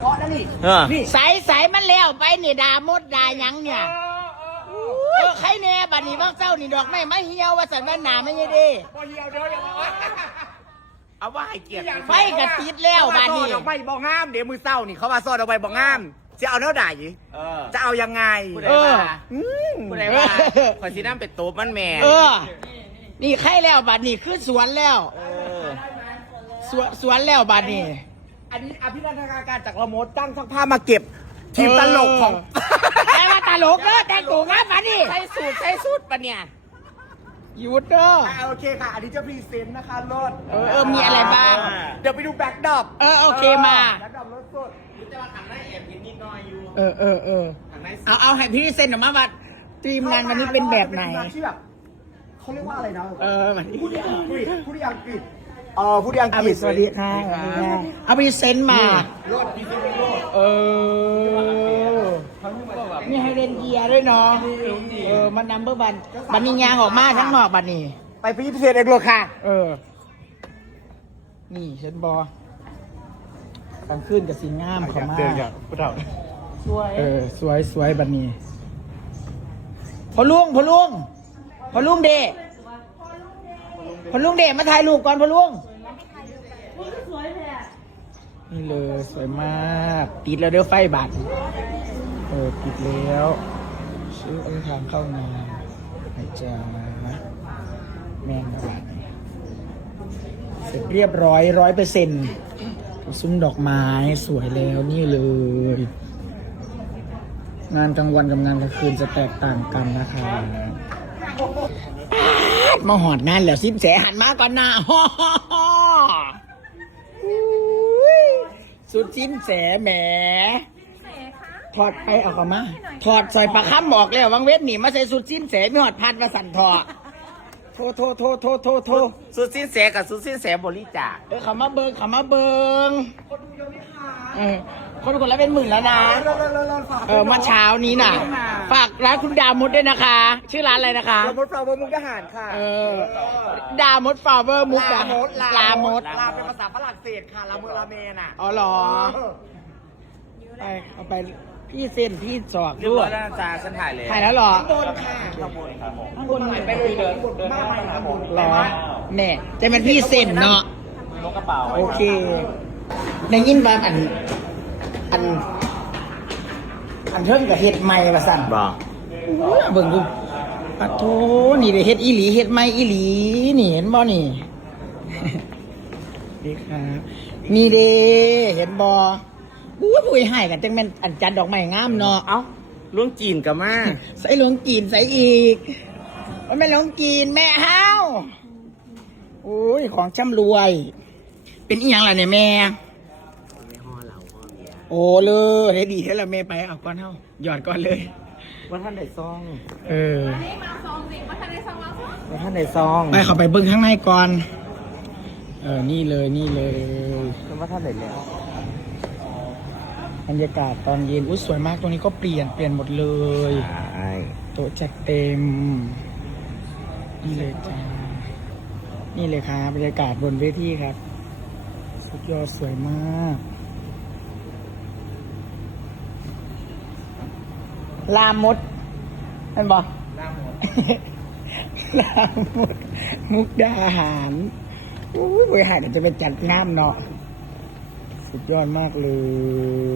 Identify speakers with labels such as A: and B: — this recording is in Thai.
A: เพราะนั่นนี่นี่
B: ใสมันแล้วไปนี่ด่ามดด่าหยังเนี่ยใครแน่บัดนี้บ้างเจ้านี่ดอกไม้มาเหี่ยวว่าสันว่าหนาไม่ยังดี
A: พอเหี่ยวเดี๋ยวเอาว่าให้เกียรติ
B: ไฟกระติดแล้วบัดนี้
A: ดอกไม้บ่งามเดี๋ยวมือเศร้านี่เขามาซ่อนดอกไม้บ่งามจะเอาเนื้อด่าอยู่จะเอายังไง
B: ผู้ใดว่า
A: ขอซีน้ำเป็ดตูบมันแม่
B: นี่ใครแล้วบัดนี้คือสวนแล้วสวนแล้วบัดนี้
A: อันนี้อภิรัตนาการจากละมดตั้งซักผ้ามาเก็บทีมตลกของ
B: แต่ว่าตลกเนอะแต่งตัวงามบัดนี้
A: ใส่สูตรปะเนี่ย
B: หยุดเนอะ
A: โอเคค่ะอันนี้จะพรีเซนต์นะคะรถ
B: มีอะไรบ้าง
A: เดี๋ยวไปดูแบ็คดรอป
B: โอเคมา
A: แบ็คดรอปรถสดนี่จะมาขันได้แอบยินนิดหน่อยอยู่
B: เอาให้พี่เซ็นออกมาว่าทีมงานวันนี้เป็นแบบไหน
A: ที่แบบเขาเรียกว่าอะไรนะ
B: ผู้ดีอังกฤษ
A: ผู้ดีอังกฤษสวัสดีค่ะ
B: เอาพี่เซ็นมานี่ให้เล่นเกียร์ด้วยเนาะมันนัมเบอร์บันนี้ยางออกมาทั้งนอกบันนี้
A: ไปพิเศษเองเลยค่ะ
B: นี่เซ็นบอกลางคืนกับสีงามเขามากสวยบันนี้พอลุงเดมาถ่ายรูปก่อนพอลุงนี่เลยสวยมากปิดแล้วเด้อไฟบัตรปิดแล้วซื้อทางเข้างานไอ้จ้าแม่งบัตรเสร็จเรียบร้อย100%ซุ้มดอกไม้สวยแล้วนี่เลยงานกลางวันกับงานกลางคืนจะแตกต่างกันนะคะมาหอดงานแล้วสิ้นแสหันมาก่อนนะสุดสิ้นแสแหมถอดไปเอาเข้ามาถอดใส่ปลาค้ำบอกแล้ววังเวทหนีมาใส่สุดสิ้นแสไม่หอดพันมาสั่นทอโท
A: สุดสิ้นแสกับสุดสิ้นแสบริจาค
B: เขามาเบิงคนดูเยอะไหมคะคนละเป็นหมื่นแล้วนะเมื่อเช้านี้น่ะฝากร้านคุณดามดด้วยนะคะชื่อร้านอะไรนะคะ
A: ดามดฟลาวเวอร์มุกดาหารค่ะ
B: ดามดฟลาวเวอร์มุกดาลามด
A: เป็นภาษาฝรั่งเศสค่ะลาเมอร์ลาเมนอ่ะ
B: หรอไปเอาไปพี่เส้นพี่สอบด้วย
A: จ้าฉันถ่ายเลย
B: ถ่ายแล้วหรอ
A: ข้างบนค่ะข้างบนไปเลยเดินมากไปข้างบน
B: หรอแม่จะเป็นพี่เส้นเนาะ
A: ลงกระเป๋า
B: โอเคในยินว่าอันเทิงกับเฮ็ดใหม่ว่าสั่น
A: บ่
B: เบิ่งดูปะโถนี่ได้เฮ็ดอีหลีเฮ็ดใหม่อีหลีนี่เห็นบ่นี่ดีครับนี่เด้เห็นบ่ผู้ให้กันจังแม่นอันจันดอกไม้งามเนาะ
A: เอ้าหลวงจีนก็มา
B: ใส่หลวงจีนใส่อีกมันไม่หลวงจีนแม่เฮาโอ้ยของช่ำรวยเป็นอีหยังล่ะเนี่ยแม่โอ้เลยได้ดีแล้วแม่ไปเอาก้อนเท่าหยอดก้อนเลย
A: ว่าท่านได้ซอง
C: มาซองสิว่าท่านได้ซองแล้ว
A: ว่าท่านได้ซอง
B: ไปเขาไปเบิ้งข้างในก่อนนี่เลย
A: ว่าท่านได้แล้ว
B: บรรยากาศตอนเย็นสวยมากตรงนี้ก็เปลี่ยนหมดเลยโต๊ะจัดเต็มนี่เลยจ้านี่เลยครับบรรยากาศบนเวทีครับสุดยอดสวยมากลามดนั่นบอกลามดมุกดาหารบริหารจะเป็นจัดงามเนาะสุดยอดมากเลย